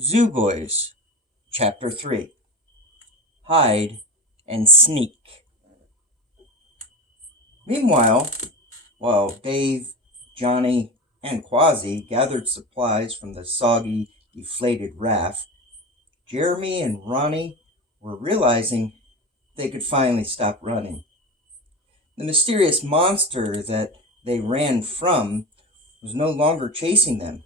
Zoo Boys, Chapter 3, Hide and Sneak. Meanwhile, while Dave, Johnny, and Quasi gathered supplies from the soggy, deflated raft, Jeremy and Ronnie were realizing they could finally stop running. The mysterious monster that they ran from was no longer chasing them.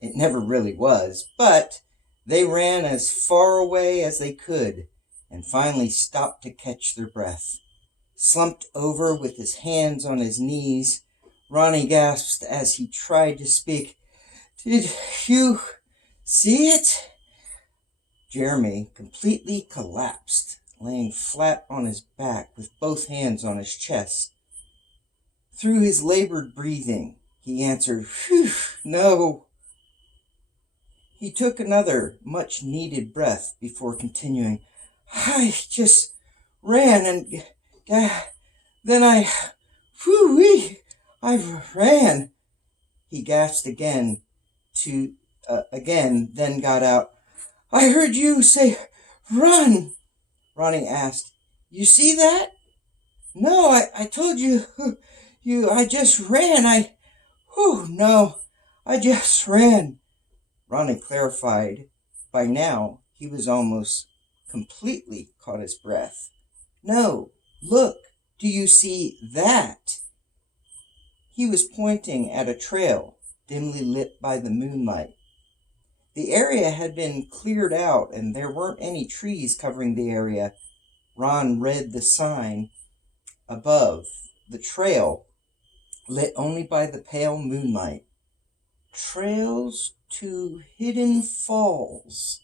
It never really was, but they ran as far away as they could and finally stopped to catch their breath. Slumped over with his hands on his knees, Ronnie gasped as he tried to speak. "Did you see it?" Jeremy completely collapsed, laying flat on his back with both hands on his chest. Through his labored breathing, he answered, "Phew, no." He took another much-needed breath before continuing. "I just ran and then I ran." He gasped again, then got out. "I heard you say, run." Ronnie asked, "You see that?" "No, I told you, I just ran. No, I just ran." Ronnie clarified. By now, he was almost completely caught his breath. "No, look, do you see that?" He was pointing at a trail, dimly lit by the moonlight. The area had been cleared out, and there weren't any trees covering the area. Ron read the sign above the trail, lit only by the pale moonlight. "Trails to Hidden Falls."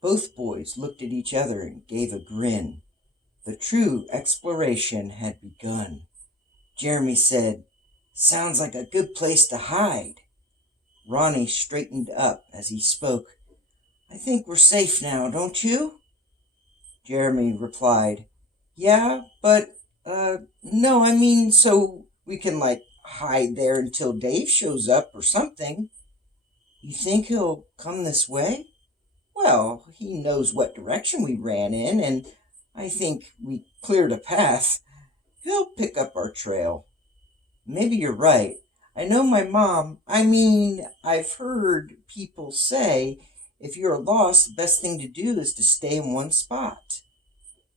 Both boys looked at each other and gave a grin. The true exploration had begun. Jeremy said, "Sounds like a good place to hide." Ronnie straightened up as he spoke. "I think we're safe now, don't you?" Jeremy replied, "Yeah, but, no, I mean, so we can, hide there until Dave shows up or something." "You think he'll come this way?" "Well, he knows what direction we ran in, and I think we cleared a path. He'll pick up our trail." "Maybe you're right. I know I've heard people say if you're lost, the best thing to do is to stay in one spot."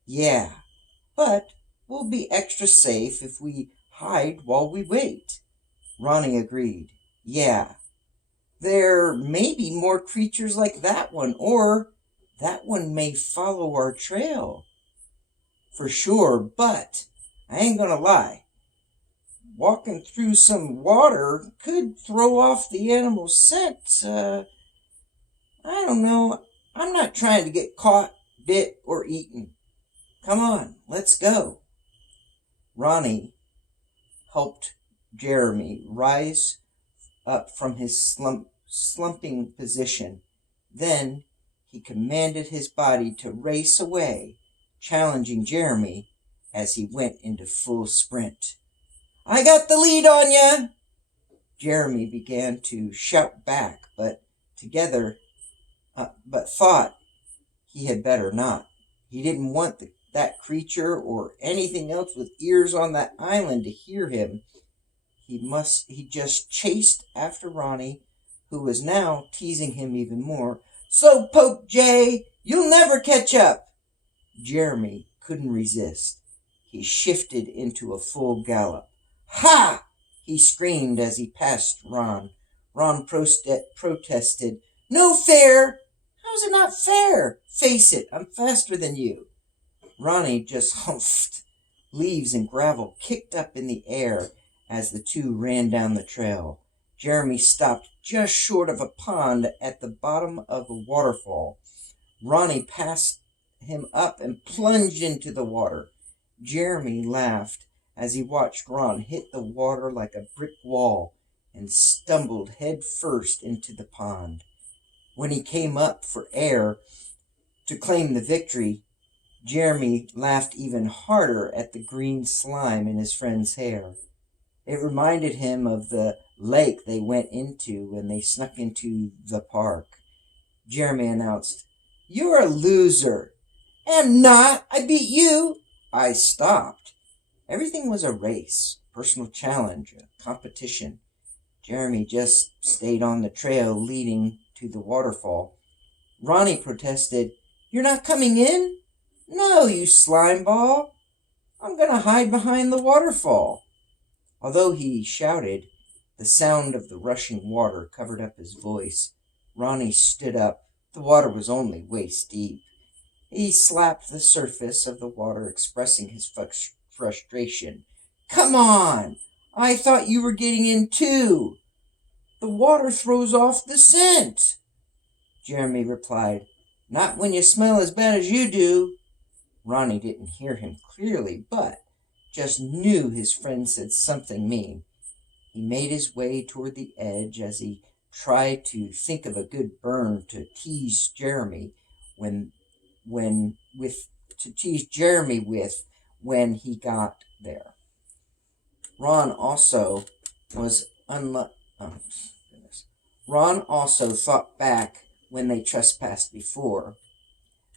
"Yeah, but we'll be extra safe if we hide while we wait." Ronnie agreed. "Yeah, there may be more creatures like that one, or that one may follow our trail." "For sure, but I ain't gonna lie. Walking through some water could throw off the animal's scent. I don't know. I'm not trying to get caught, bit, or eaten. Come on, let's go." Ronnie helped Jeremy rise up from his slumping position. Then he commanded his body to race away, challenging Jeremy as he went into full sprint. "I got the lead on ya!" Jeremy began to shout back, but thought he had better not. He didn't want that creature or anything else with ears on that island to hear him. He just chased after Ronnie, who was now teasing him even more. "Slowpoke Jay, you'll never catch up." Jeremy couldn't resist. He shifted into a full gallop. "Ha!" he screamed as he passed Ron. Ron protested. "No fair." "How's it not fair? Face it, I'm faster than you." Ronnie just humphed. Leaves and gravel kicked up in the air as the two ran down the trail. Jeremy stopped just short of a pond at the bottom of a waterfall. Ronnie passed him up and plunged into the water. Jeremy laughed as he watched Ron hit the water like a brick wall and stumbled head first into the pond. When he came up for air to claim the victory, Jeremy laughed even harder at the green slime in his friend's hair. It reminded him of the lake they went into when they snuck into the park. Jeremy announced. "You're a loser." "Am not. I beat you." I stopped. Everything was a race, personal challenge, a competition. Jeremy just stayed on the trail leading to the waterfall. Ronnie protested. "You're not coming in?" "No, you slime ball. I'm going to hide behind the waterfall." Although he shouted, the sound of the rushing water covered up his voice. Ronnie stood up. The water was only waist deep. He slapped the surface of the water, expressing his frustration. "Come on! I thought you were getting in too. The water throws off the scent." Jeremy replied, "Not when you smell as bad as you do." Ronnie didn't hear him clearly, but just knew his friend said something mean. He made his way toward the edge as he tried to think of a good burn to tease Jeremy with when he got there. Ron also thought back when they trespassed before.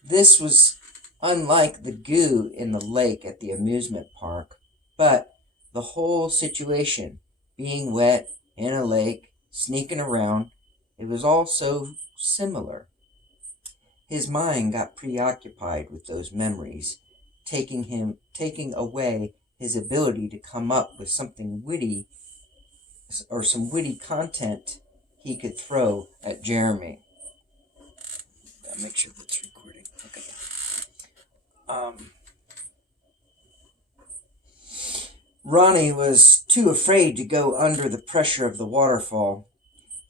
This was unlike the goo in the lake at the amusement park, but the whole situation, being wet, in a lake, sneaking around, it was all so similar. His mind got preoccupied with those memories, taking away his ability to come up with something witty or some witty content he could throw at Jeremy. Gotta make sure that's recording. Okay. Ronnie was too afraid to go under the pressure of the waterfall.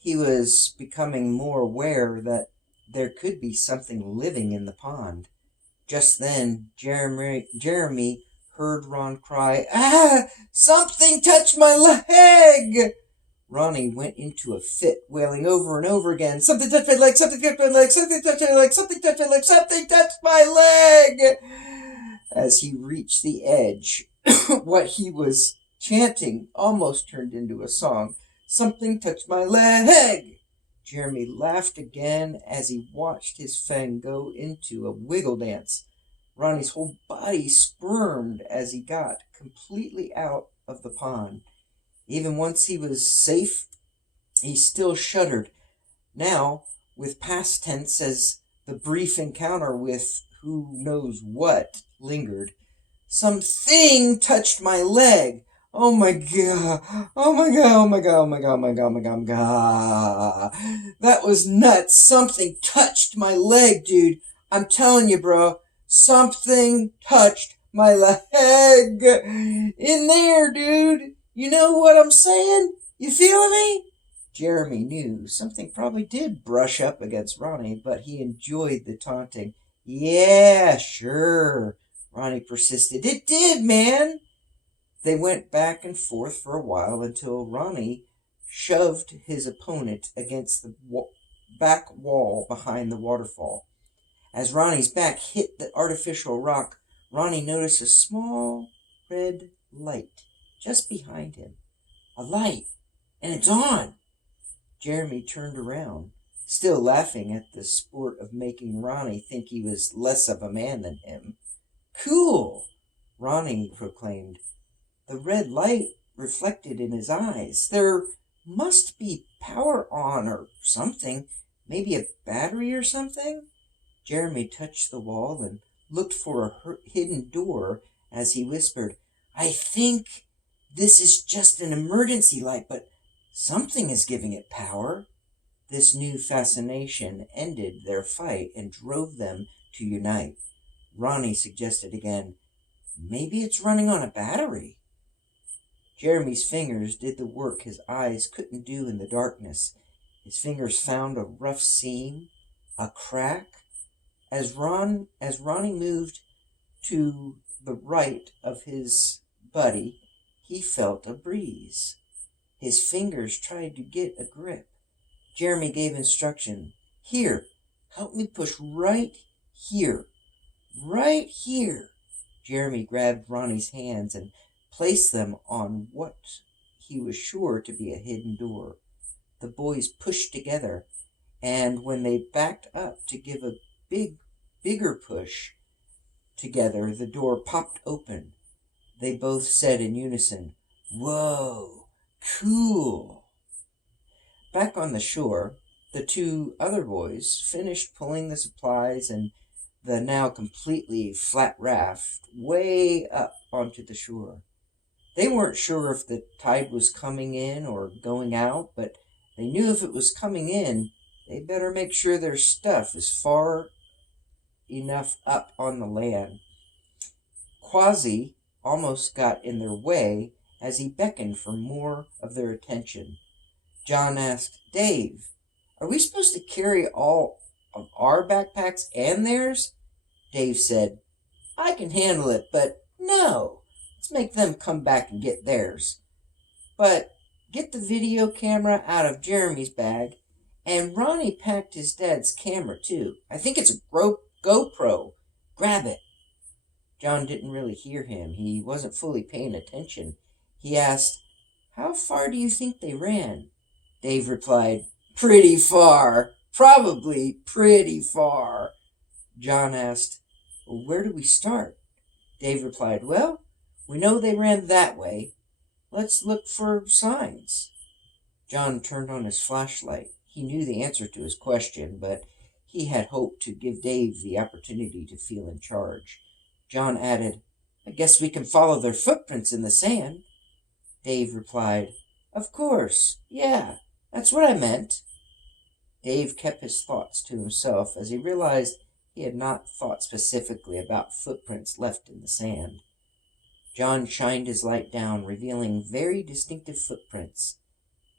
He was becoming more aware that there could be something living in the pond. Just then, Jeremy heard Ron cry, "Ah! Something touched my leg!" Ronnie went into a fit, wailing over and over again, "Something touched my leg! Something touched my leg! Something touched my leg! Something touched my leg! Something touched my leg!" As he reached the edge, what he was chanting almost turned into a song. "Something touched my leg!" Jeremy laughed again as he watched his friend go into a wiggle dance. Ronnie's whole body squirmed as he got completely out of the pond. Even once he was safe, he still shuddered. Now, with past tense as the brief encounter with who knows what lingered. "Something touched my leg. Oh my god. Oh my god. Oh my god. Oh my god. Oh my god. Oh my god. Oh my god. That was nuts. Something touched my leg, dude. I'm telling you, bro. Something touched my leg. In there, dude. You know what I'm saying? You feeling me?" Jeremy knew something probably did brush up against Ronnie, but he enjoyed the taunting. "Yeah, sure," Ronnie persisted. "It did, man." They went back and forth for a while until Ronnie shoved his opponent against the back wall behind the waterfall. As Ronnie's back hit the artificial rock, Ronnie noticed a small red light just behind him. A light, and it's on. Jeremy turned around, still laughing at the sport of making Ronnie think he was less of a man than him. "Cool," Ronnie proclaimed. The red light reflected in his eyes. "There must be power on or something. Maybe a battery or something?" Jeremy touched the wall and looked for a hidden door as he whispered, "I think this is just an emergency light, but something is giving it power." This new fascination ended their fight and drove them to unite. Ronnie suggested again, "Maybe it's running on a battery." Jeremy's fingers did the work his eyes couldn't do in the darkness. His fingers found a rough seam, a crack. As Ronnie moved to the right of his buddy, he felt a breeze. His fingers tried to get a grip. Jeremy gave instruction. "Here, help me push right here. Right here." Jeremy grabbed Ronnie's hands and placed them on what he was sure to be a hidden door. The boys pushed together. and when they backed up to give a bigger push together, the door popped open. They both said in unison, "Whoa, cool." Back on the shore, the two other boys finished pulling the supplies and the now completely flat raft way up onto the shore. They weren't sure if the tide was coming in or going out, but they knew if it was coming in, they better make sure their stuff is far enough up on the land. Quasi almost got in their way as he beckoned for more of their attention. John asked, "Dave, are we supposed to carry all of our backpacks and theirs?" Dave said, "I can handle it, but no. Let's make them come back and get theirs. But get the video camera out of Jeremy's bag, and Ronnie packed his dad's camera too. I think it's a GoPro. Grab it." John didn't really hear him. He wasn't fully paying attention. He asked, "How far do you think they ran?" Dave replied, "Pretty far. Probably pretty far." John asked, "Well, where do we start?" Dave replied, "Well, we know they ran that way. Let's look for signs." John turned on his flashlight. He knew the answer to his question, but he had hoped to give Dave the opportunity to feel in charge. John added, "I guess we can follow their footprints in the sand." Dave replied, "Of course, yeah, that's what I meant." Dave kept his thoughts to himself as he realized he had not thought specifically about footprints left in the sand. John shined his light down, revealing very distinctive footprints.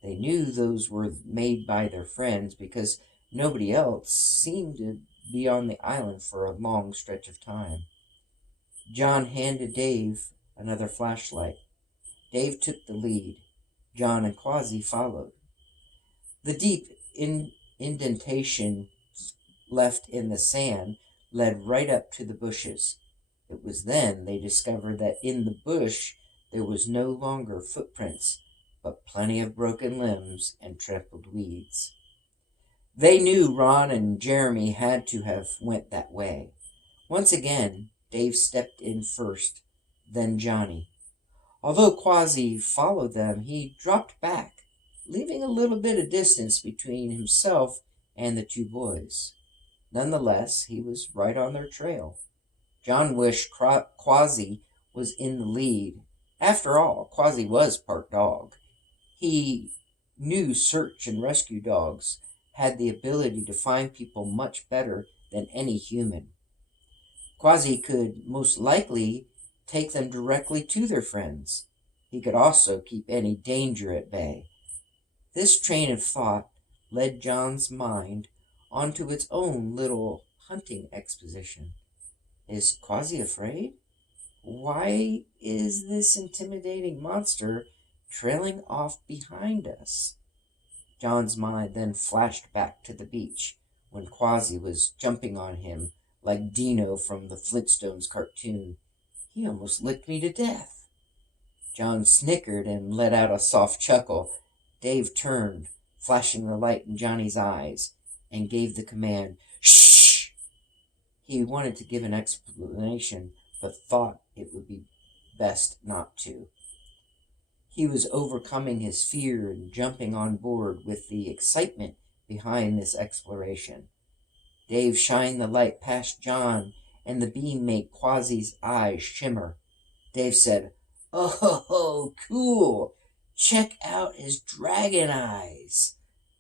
They knew those were made by their friends because nobody else seemed to be on the island for a long stretch of time. John handed Dave another flashlight. Dave took the lead. John and Quasi followed. The deep indentation left in the sand led right up to the bushes. It was then they discovered that in the bush there was no longer footprints, but plenty of broken limbs and trampled weeds. They knew Ron and Jeremy had to have went that way. Once again, Dave stepped in first, then Johnny. Although Quasi followed them, he dropped back, leaving a little bit of distance between himself and the two boys. Nonetheless, he was right on their trail. John wished Quasi was in the lead. After all, Quasi was part dog. He knew search and rescue dogs had the ability to find people much better than any human. Quasi could most likely take them directly to their friends. He could also keep any danger at bay. This train of thought led John's mind onto its own little hunting exposition. Is Quasi afraid? Why is this intimidating monster trailing off behind us? John's mind then flashed back to the beach when Quasi was jumping on him like Dino from the Flintstones cartoon. "He almost licked me to death." John snickered and let out a soft chuckle. Dave turned, flashing the light in Johnny's eyes, and gave the command, "Shh!" He wanted to give an explanation, but thought it would be best not to. He was overcoming his fear and jumping on board with the excitement behind this exploration. Dave shined the light past John, and the beam made Quasi's eyes shimmer. Dave said, "Oh, cool. Check out his dragon eyes."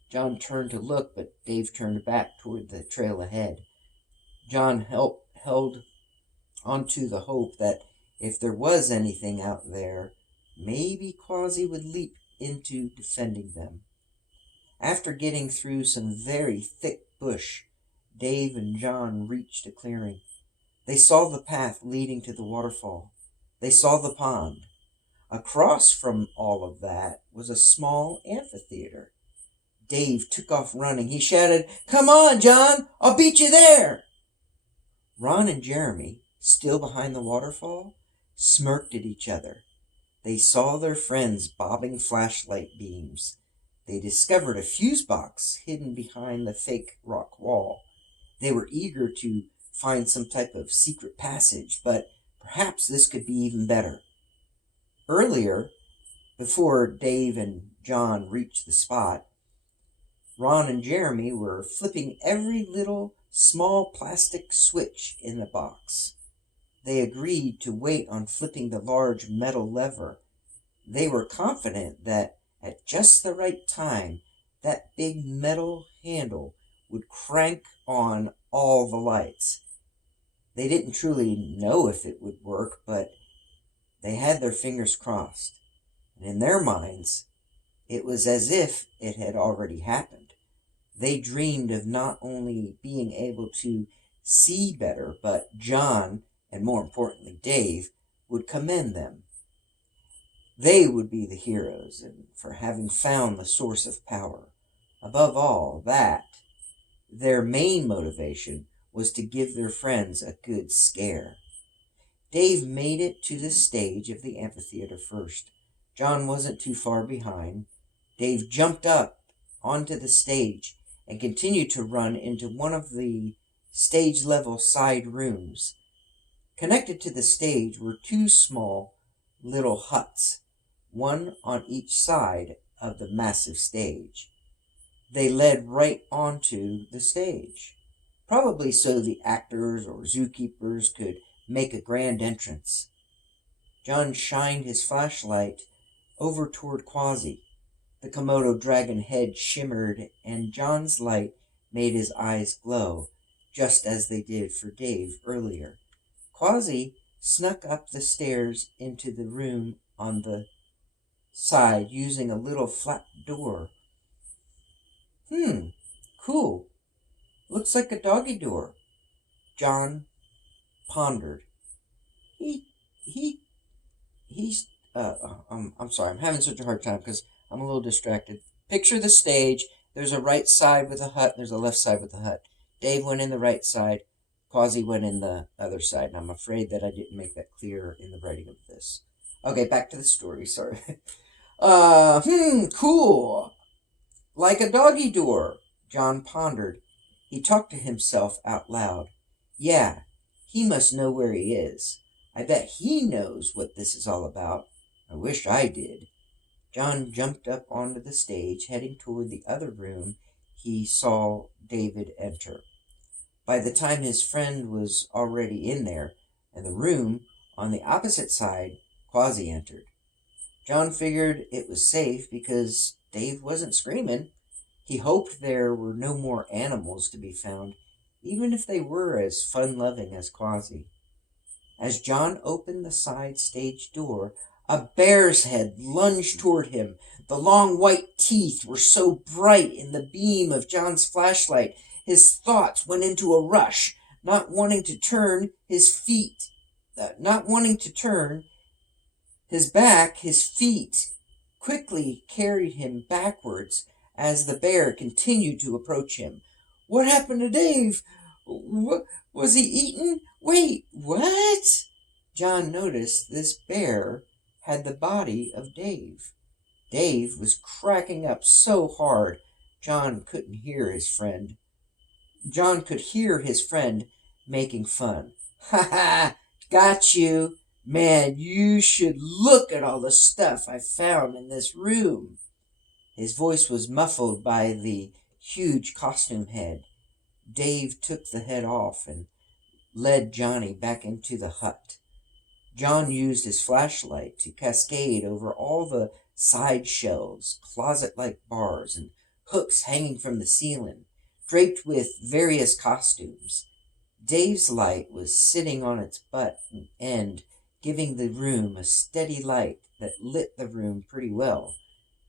John turned to look, but Dave turned back toward the trail ahead. John held onto the hope that if there was anything out there, maybe Quasi would leap into defending them. After getting through some very thick bush, Dave and John reached a clearing. They saw the path leading to the waterfall. They saw the pond. Across from all of that was a small amphitheater. Dave took off running. He shouted, "Come on, John! I'll beat you there!" Ron and Jeremy, still behind the waterfall, smirked at each other. They saw their friends bobbing flashlight beams. they discovered a fuse box hidden behind the fake rock wall. They were eager to find some type of secret passage, but perhaps this could be even better. Earlier, before Dave and John reached the spot, Ron and Jeremy were flipping every little small plastic switch in the box. They agreed to wait on flipping the large metal lever. They were confident that at just the right time, that big metal handle would crank on all the lights. They didn't truly know if it would work, but they had their fingers crossed. And in their minds, it was as if it had already happened. They dreamed of not only being able to see better, but John, and more importantly Dave, would commend them. They would be the heroes and for having found the source of power. Above all that, their main motivation was to give their friends a good scare. Dave made it to the stage of the amphitheater first. John wasn't too far behind. Dave jumped up onto the stage and continued to run into one of the stage-level side rooms. Connected to the stage were two small little huts, one on each side of the massive stage. They led right onto the stage, probably so the actors or zookeepers could make a grand entrance. John shined his flashlight over toward Quasi. The Komodo dragon head shimmered, and John's light made his eyes glow, just as they did for Dave earlier. Quasi snuck up the stairs into the room on the side using a little flat door. Cool. Looks like a doggy door. John pondered. I'm sorry, I'm having such a hard time because I'm a little distracted. Picture the stage. There's a right side with a hut. There's a left side with a hut. Dave went in the right side. Quasi went in the other side. And I'm afraid that I didn't make that clear in the writing of this. Okay, back to the story. Sorry. Cool. Like a doggy door, John pondered. He talked to himself out loud. Yeah, he must know where he is. I bet he knows what this is all about. I wish I did. John jumped up onto the stage, heading toward the other room he saw David enter. By the time his friend was already in there, and the room on the opposite side, Quasi entered. John figured it was safe because Dave wasn't screaming. He hoped there were no more animals to be found, even if they were as fun-loving as Quasi. As John opened the side stage door, a bear's head lunged toward him. The long white teeth were so bright in the beam of John's flashlight, his thoughts went into a rush, not wanting to turn his feet quickly carried him backwards as the bear continued to approach him. What happened to Dave? Was he eaten? Wait, what? John noticed this bear had the body of Dave. Dave was cracking up so hard John could hear his friend making fun. Ha ha! Got you! Man, you should look at all the stuff I found in this room. His voice was muffled by the huge costume head. Dave took the head off and led Johnny back into the hut. John used his flashlight to cascade over all the side shelves, closet-like bars, and hooks hanging from the ceiling, draped with various costumes. Dave's light was sitting on its butt and end, giving the room a steady light that lit the room pretty well.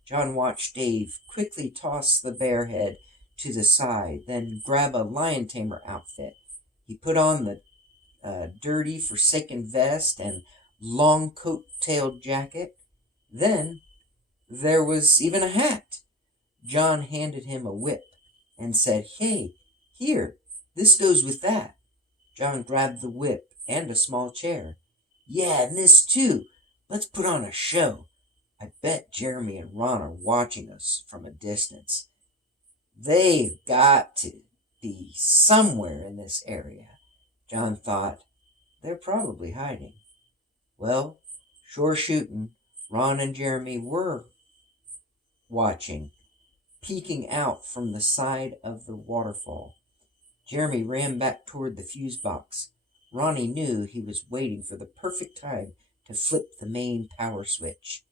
John watched Dave quickly toss the bear head to the side, then grab a lion tamer outfit. He put on the dirty, forsaken vest and long coat-tailed jacket. Then there was even a hat. John handed him a whip and said, "Hey, here, this goes with that." John grabbed the whip and a small chair. "Yeah, and this too. Let's put on a show. I bet Jeremy and Ron are watching us from a distance. They've got to be somewhere in this area. John thought. They're probably hiding. Well, sure shooting, Ron and Jeremy were watching, peeking out from the side of the waterfall. Jeremy ran back toward the fuse box. Ronnie knew he was waiting for the perfect time to flip the main power switch.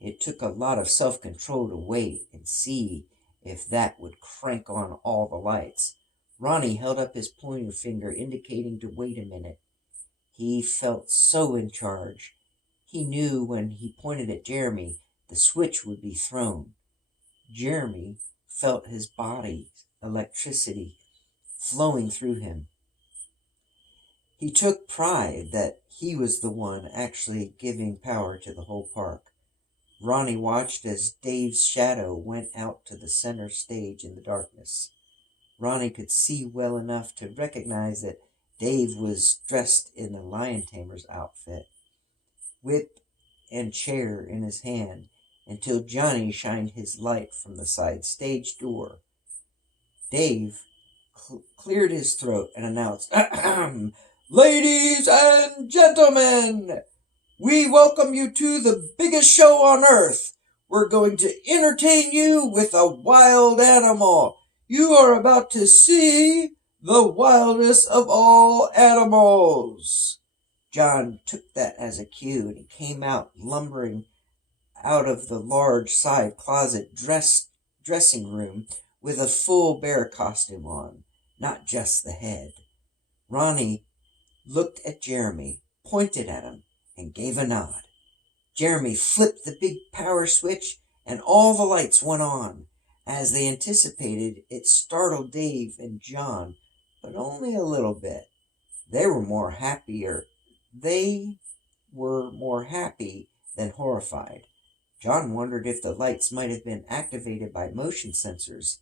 It took a lot of self-control to wait and see if that would crank on all the lights. Ronnie held up his pointer finger, indicating to wait a minute. He felt so in charge. He knew when he pointed at Jeremy, the switch would be thrown. Jeremy felt his body's electricity flowing through him. He took pride that he was the one actually giving power to the whole park. Ronnie watched as Dave's shadow went out to the center stage in the darkness. Ronnie could see well enough to recognize that Dave was dressed in the lion tamer's outfit, whip and chair in his hand, until Johnny shined his light from the side stage door. Dave cleared his throat and announced, "Ladies and gentlemen, we welcome you to the biggest show on earth. We're going to entertain you with a wild animal. You are about to see the wildest of all animals." John took that as a cue, and he came out lumbering out of the large side closet dressing room with a full bear costume on, not just the head. Ronnie looked at Jeremy, pointed at him, and gave a nod. Jeremy flipped the big power switch, and all the lights went on. As they anticipated, it startled Dave and John, but only a little bit. They were more happy than horrified. John wondered if the lights might have been activated by motion sensors.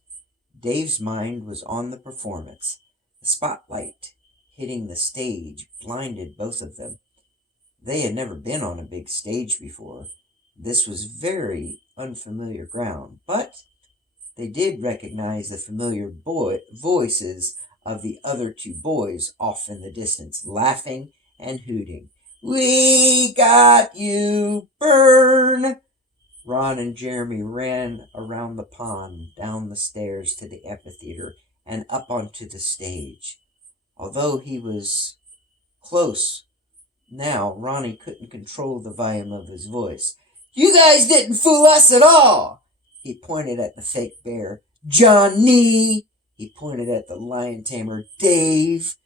Dave's mind was on the performance. The spotlight hitting the stage blinded both of them. They had never been on a big stage before. This was very unfamiliar ground, but they did recognize the familiar voices of the other two boys off in the distance, laughing and hooting. "We got you, Burn!" Ron and Jeremy ran around the pond, down the stairs to the amphitheater, and up onto the stage. Although he was close now, Ronnie couldn't control the volume of his voice. "You guys didn't fool us at all!" He pointed at the fake bear. "Johnny!" He pointed at the lion tamer. "Dave!"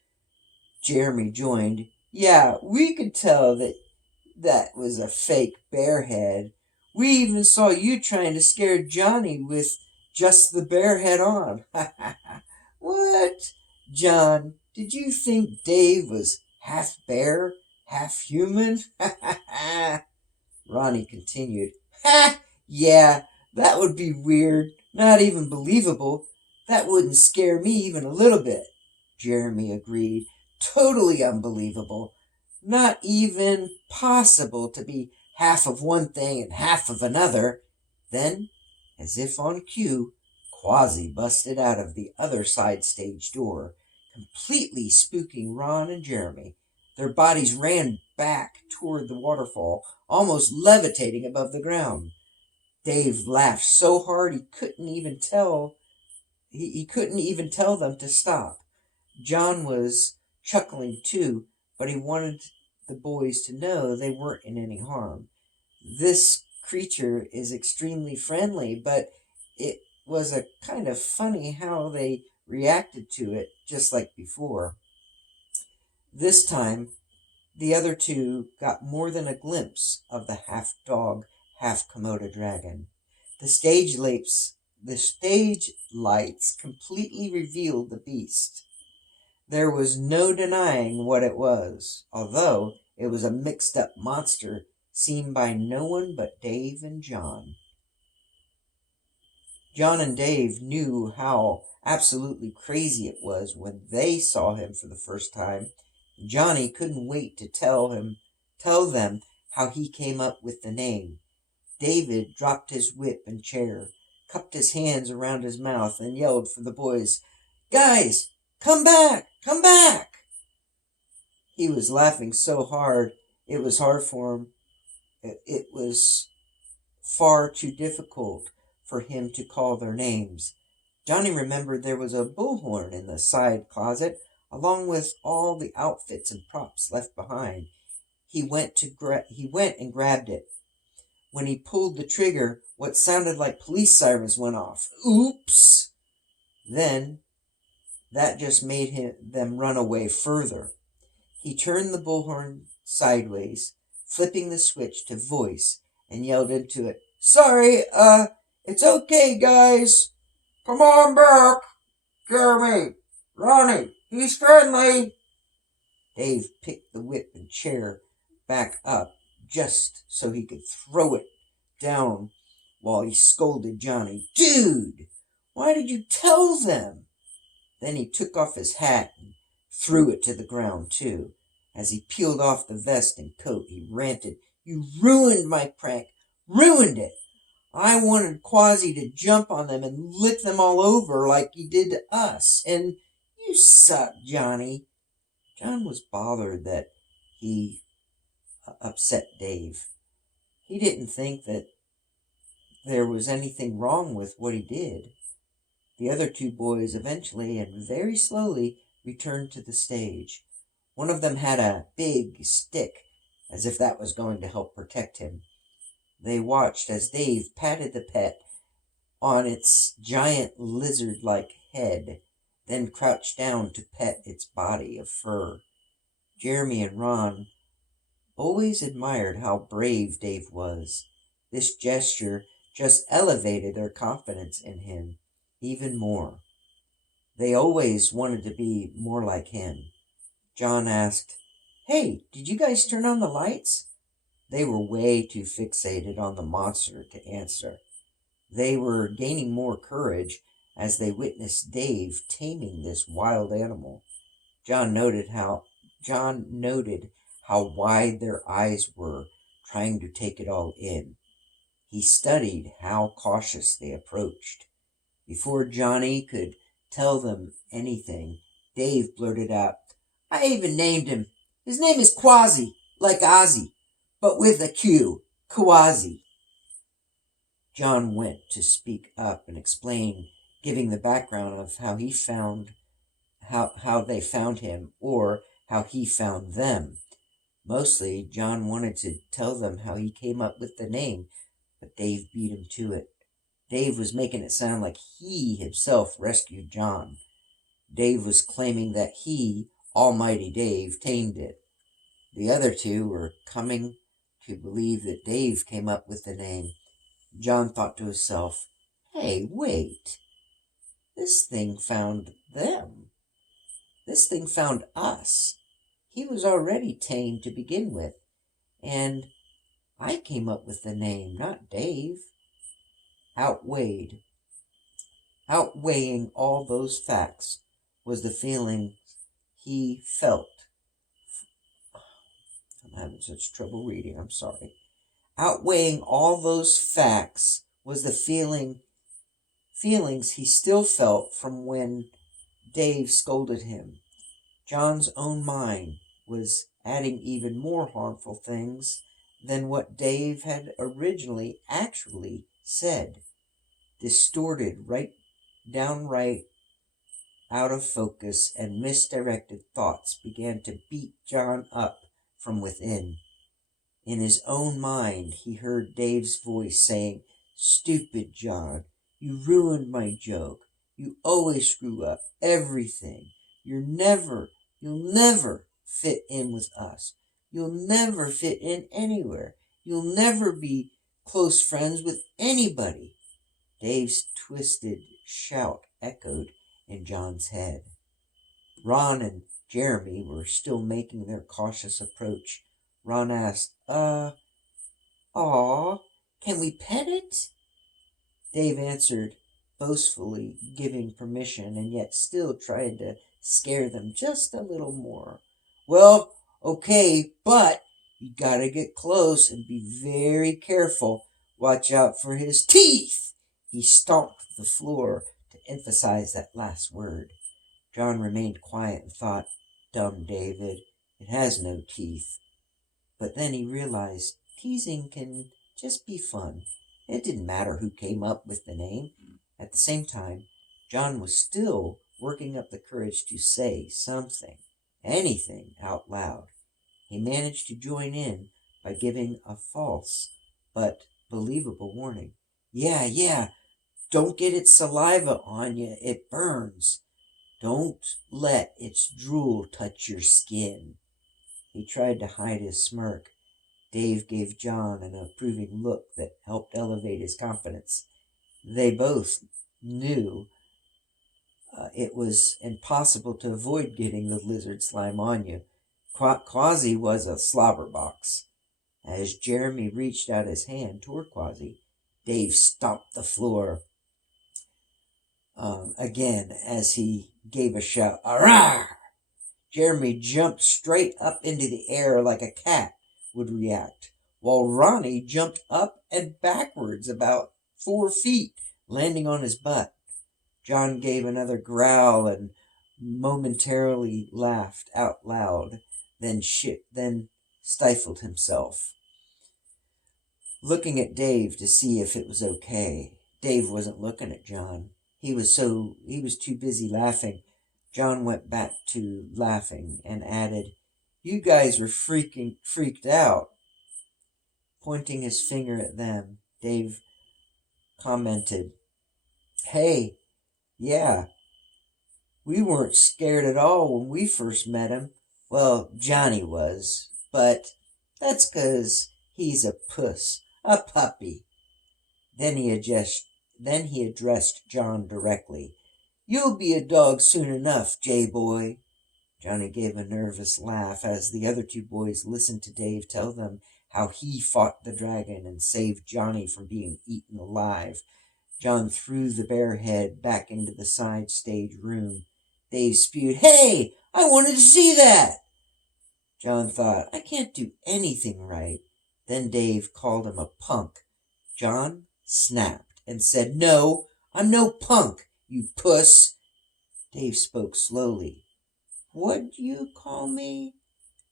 Jeremy joined. "Yeah, we could tell that was a fake bear head. We even saw you trying to scare Johnny with just the bear head on." "What? John, did you think Dave was half bear, half human?" Ronnie continued. "Yeah, that would be weird, not even believable. That wouldn't scare me even a little bit." Jeremy agreed. "Totally unbelievable. Not even possible to be half of one thing and half of another." Then, as if on cue, Quasi busted out of the other side stage door, completely spooking Ron and Jeremy. Their bodies ran back toward the waterfall, almost levitating above the ground. Dave laughed so hard he couldn't even tell them to stop. John was chuckling too, but he wanted the boys to know they weren't in any harm. This creature is extremely friendly, but it was a kind of funny how they reacted to it, just like before. This time, the other two got more than a glimpse of the half-dog, half-Komodo dragon. The stage lights completely revealed the beast. There was no denying what it was, although it was a mixed-up monster seen by no one but Dave and John. John and Dave knew how absolutely crazy it was when they saw him for the first time. Johnny couldn't wait to tell them how he came up with the name. David dropped his whip and chair, cupped his hands around his mouth, and yelled for the boys, "Guys, come back! Come back!" He was laughing so hard, it was hard for him. It was far too difficult for him to call their names. Johnny remembered there was a bullhorn in the side closet, along with all the outfits and props left behind. He went and grabbed it. When he pulled the trigger, what sounded like police sirens went off. Oops! Then, that just made them run away further. He turned the bullhorn sideways, flipping the switch to voice, and yelled into it, "Sorry, it's okay, guys. Come on back. Jeremy, Ronnie, he's friendly." Dave picked the whip and chair back up just so he could throw it down while he scolded Johnny. "Dude, why did you tell them?" Then he took off his hat and threw it to the ground, too. As he peeled off the vest and coat, he ranted, "You ruined my prank. Ruined it. I wanted Quasi to jump on them and lick them all over like he did to us. And you suck, Johnny." John was bothered that he upset Dave. He didn't think that there was anything wrong with what he did. The other two boys eventually and very slowly returned to the stage. One of them had a big stick, as if that was going to help protect him. They watched as Dave patted the pet on its giant lizard-like head, then crouched down to pet its body of fur. Jeremy and Ron always admired how brave Dave was. This gesture just elevated their confidence in him even more. They always wanted to be more like him. John asked, "Hey, did you guys turn on the lights?" They were way too fixated on the monster to answer. They were gaining more courage as they witnessed Dave taming this wild animal. John noted how wide their eyes were, trying to take it all in. He studied how cautious they approached. Before Johnny could tell them anything, Dave blurted out, "I even named him. His name is Quasi, like Ozzy, but with a Q, Quasi." John went to speak up and explain, giving the background of how they found him, or how he found them. Mostly, John wanted to tell them how he came up with the name, but Dave beat him to it. Dave was making it sound like he himself rescued John. Dave was claiming that he, Almighty Dave, tamed it. The other two were coming to believe that Dave came up with the name. John thought to himself, "Hey, wait. This thing found them. This thing found us. He was already tamed to begin with, and I came up with the name, not Dave." Outweighing all those facts was the feeling he felt. I'm having such trouble reading, I'm sorry. Outweighing all those facts was the feelings he still felt from when Dave scolded him. John's own mind was adding even more harmful things than what Dave had originally actually said. Distorted, downright out of focus, and misdirected thoughts began to beat John up from within. In his own mind, he heard Dave's voice saying, "Stupid John, you ruined my joke. You always screw up everything. You'll never fit in with us. You'll never fit in anywhere. You'll never be close friends with anybody." Dave's twisted shout echoed in John's head. Ron and Jeremy were still making their cautious approach. Ron asked, Aw, can we pet it?" Dave answered, boastfully giving permission and yet still trying to scare them just a little more. "Well, okay, but you gotta get close and be very careful. Watch out for his teeth. He stomped the floor to emphasize that last word. John remained quiet and thought, dumb David, it has no teeth. But then he realized teasing can just be fun. It didn't matter who came up with the name. At the same time, John was still working up the courage to say something, anything, out loud. He managed to join in by giving a false but believable warning. Yeah, don't get its saliva on you, it burns. Don't let its drool touch your skin. He tried to hide his smirk. Dave gave John an approving look that helped elevate his confidence. They both knew it was impossible to avoid getting the lizard slime on you. Quasi was a slobber box. As Jeremy reached out his hand toward Quasi, Dave stomped the floor again as he gave a shout. Arrgh! Jeremy jumped straight up into the air like a cat would react, while Ronnie jumped up and backwards about 4 feet, landing on his butt. John gave another growl and momentarily laughed out loud, then stifled himself, looking at Dave to see if it was okay. Dave wasn't looking at John. He was too busy laughing. John went back to laughing and added, "You guys were freaked out." Pointing his finger at them, Dave commented, "Hey, yeah, we weren't scared at all when we first met him. Well, Johnny was, but that's 'cause he's a puss, a puppy." Then he addressed John directly. "You'll be a dog soon enough, J-boy." Johnny gave a nervous laugh as the other 2 boys listened to Dave tell them how he fought the dragon and saved Johnny from being eaten alive. John threw the bear head back into the side stage room. Dave spewed, "Hey, I wanted to see that." John thought, "I can't do anything right." Then Dave called him a punk. John snapped and said, "No, I'm no punk, you puss." Dave spoke slowly. "What'd you call me?"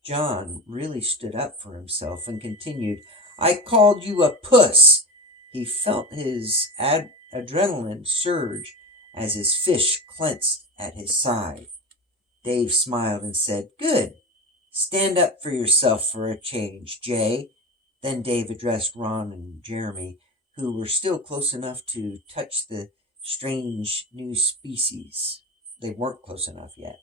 John really stood up for himself and continued, "I called you a puss." He felt his adrenaline surge as his fist clenched at his side. Dave smiled and said, "Good. Stand up for yourself for a change, Jay." Then Dave addressed Ron and Jeremy, who were still close enough to touch the strange new species. They weren't close enough yet.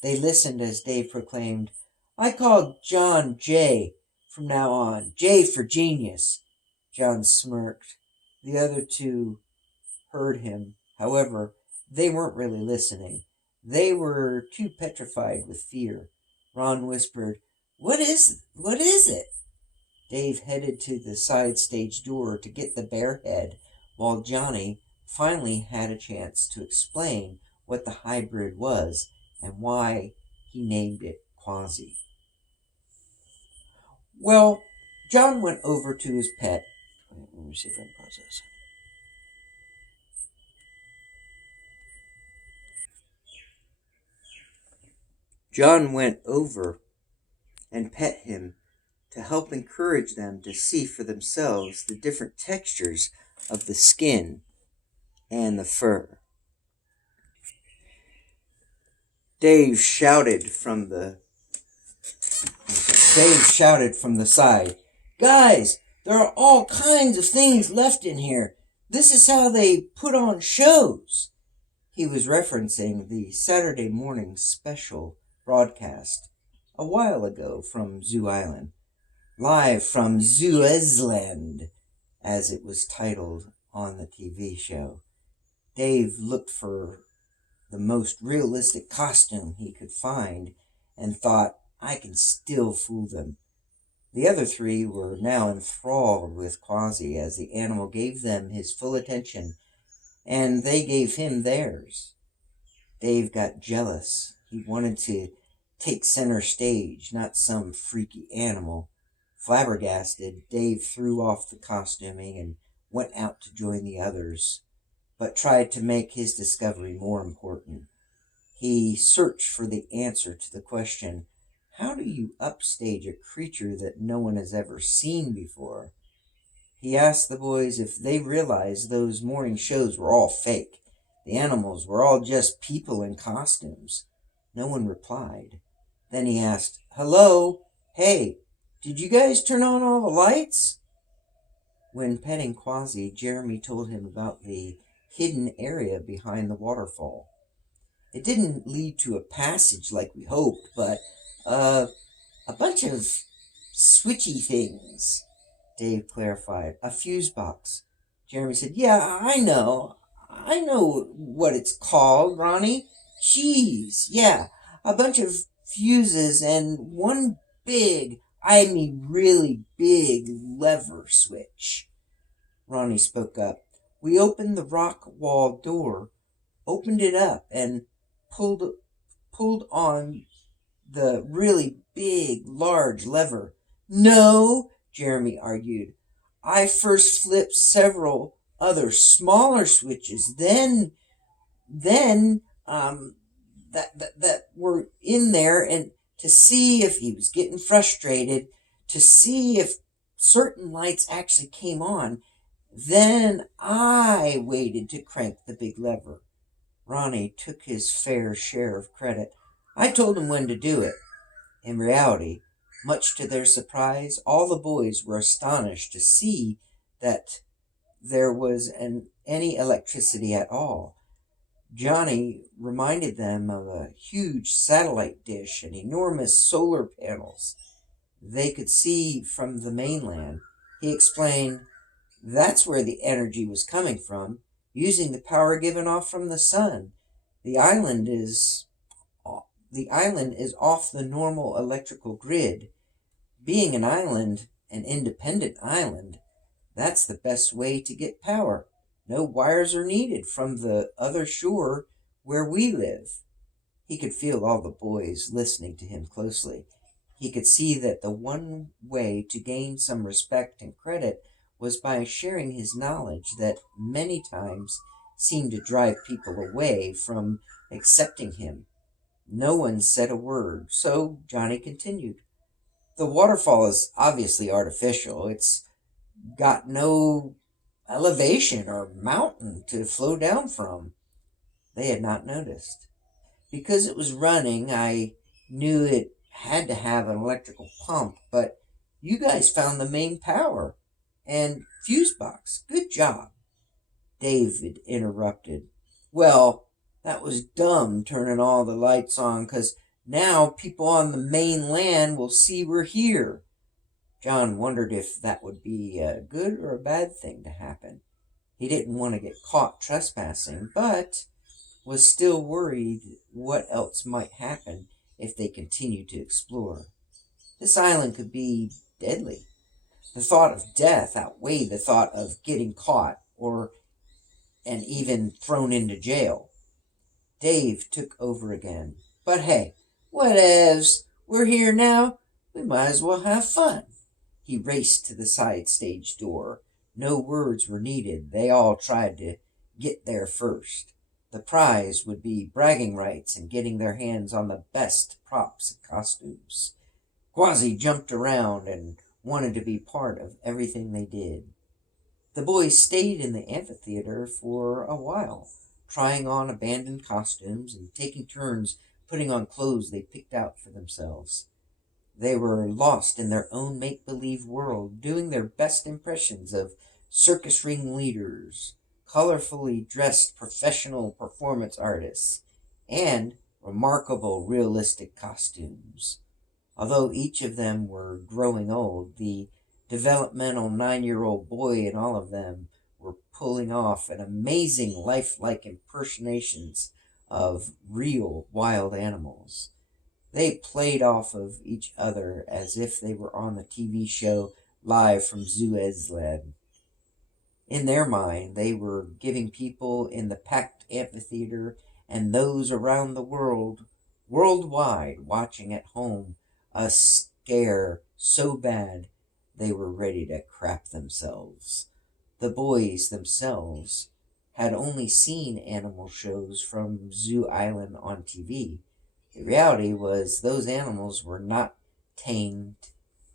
They listened as Dave proclaimed, "I call John J from now on. J for genius." John smirked. The other 2 heard him. However, they weren't really listening. They were too petrified with fear. Ron whispered, What is it?" Dave headed to the side stage door to get the bear head, while Johnny finally had a chance to explain what the hybrid was and why he named it Quasi. Well, John went over to his pet. Let me see if I can pause this. John went over and pet him to help encourage them to see for themselves the different textures of the skin and the fur. Dave shouted from the side, "Guys, there are all kinds of things left in here. This is how they put on shows." He was referencing the Saturday morning special broadcast a while ago from Zoo Island. Live from Zooisland, as it was titled on the TV show. Dave looked for the most realistic costume he could find and thought, I can still fool them. The other 3 were now enthralled with Quasi as the animal gave them his full attention, and they gave him theirs. Dave got jealous. He wanted to take center stage, not some freaky animal. Flabbergasted, Dave threw off the costuming and went out to join the others, but tried to make his discovery more important. He searched for the answer to the question, how do you upstage a creature that no one has ever seen before? He asked the boys if they realized those morning shows were all fake. The animals were all just people in costumes. No one replied. Then he asked, hello, hey, did you guys turn on all the lights? When petting Quasi, Jeremy told him about the hidden area behind the waterfall. It didn't lead to a passage like we hoped, but a bunch of switchy things, Dave clarified. A fuse box. Jeremy said, yeah, I know. I know what it's called, Ronnie. Jeez, yeah. A bunch of fuses and one big, I mean really big lever switch. Ronnie spoke up. We opened the rock wall door, opened it up, and pulled on the really big, large lever. No, Jeremy argued. I first flipped several other smaller switches, then that were in there, and to see if he was getting frustrated, to see if certain lights actually came on. Then I waited to crank the big lever. Ronnie took his fair share of credit. I told him when to do it. In reality, much to their surprise, all the boys were astonished to see that there was any electricity at all. Johnny reminded them of a huge satellite dish and enormous solar panels they could see from the mainland. He explained that's where the energy was coming from, using the power given off from the sun. The island is off the normal electrical grid. Being an independent island, that's the best way to get power. No wires are needed from the other shore where we live. He could feel all the boys listening to him closely. He could see that the one way to gain some respect and credit was by sharing his knowledge that many times seemed to drive people away from accepting him. No one said a word, so Johnny continued. The waterfall is obviously artificial. It's got no elevation or mountain to flow down from. They had not noticed. Because it was running, I knew it had to have an electrical pump, but you guys found the main power and fuse box. Good job. David interrupted. Well, that was dumb turning all the lights on, 'cause now people on the mainland will see we're here. John wondered if that would be a good or a bad thing to happen. He didn't want to get caught trespassing, but was still worried what else might happen if they continued to explore. This island could be deadly. The thought of death outweighed the thought of getting caught and even thrown into jail. Dave took over again. But hey, whatevs. We're here now. We might as well have fun. He raced to the side stage door. No words were needed. They all tried to get there first. The prize would be bragging rights and getting their hands on the best props and costumes. Quasi jumped around and wanted to be part of everything they did. The boys stayed in the amphitheater for a while, trying on abandoned costumes and taking turns putting on clothes they picked out for themselves. They were lost in their own make-believe world, doing their best impressions of circus ring leaders, colorfully dressed professional performance artists, and remarkable realistic costumes. Although each of them were growing old, the developmental 9-year-old boy in all of them were pulling off an amazing lifelike impersonations of real wild animals. They played off of each other as if they were on the TV show live from Zoezland. In their mind, they were giving people in the packed amphitheater and those around the world, worldwide, watching at home, a scare so bad they were ready to crap themselves. The boys themselves had only seen animal shows from Zoo Island on TV. The reality was those animals were not tamed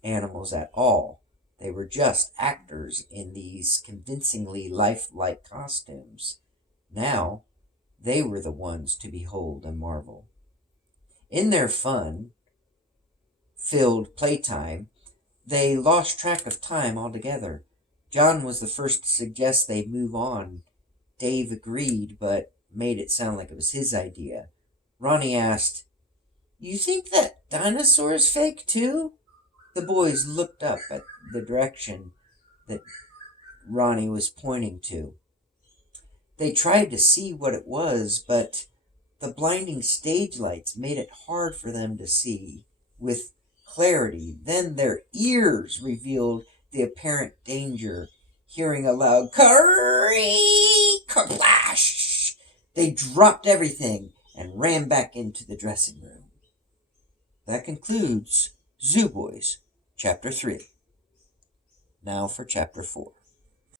animals at all. They were just actors in these convincingly lifelike costumes. Now, they were the ones to behold and marvel. In their fun-filled playtime, they lost track of time altogether. John was the first to suggest they move on. Dave agreed, but made it sound like it was his idea. Ronnie asked, "You think that dinosaur is fake, too?" The boys looked up at the direction that Ronnie was pointing to. They tried to see what it was, but the blinding stage lights made it hard for them to see with clarity. Then their ears revealed the apparent danger. Hearing a loud curry, kerplash, they dropped everything and ran back into the dressing room. That concludes Zoo Boys, Chapter 3. Now for Chapter 4.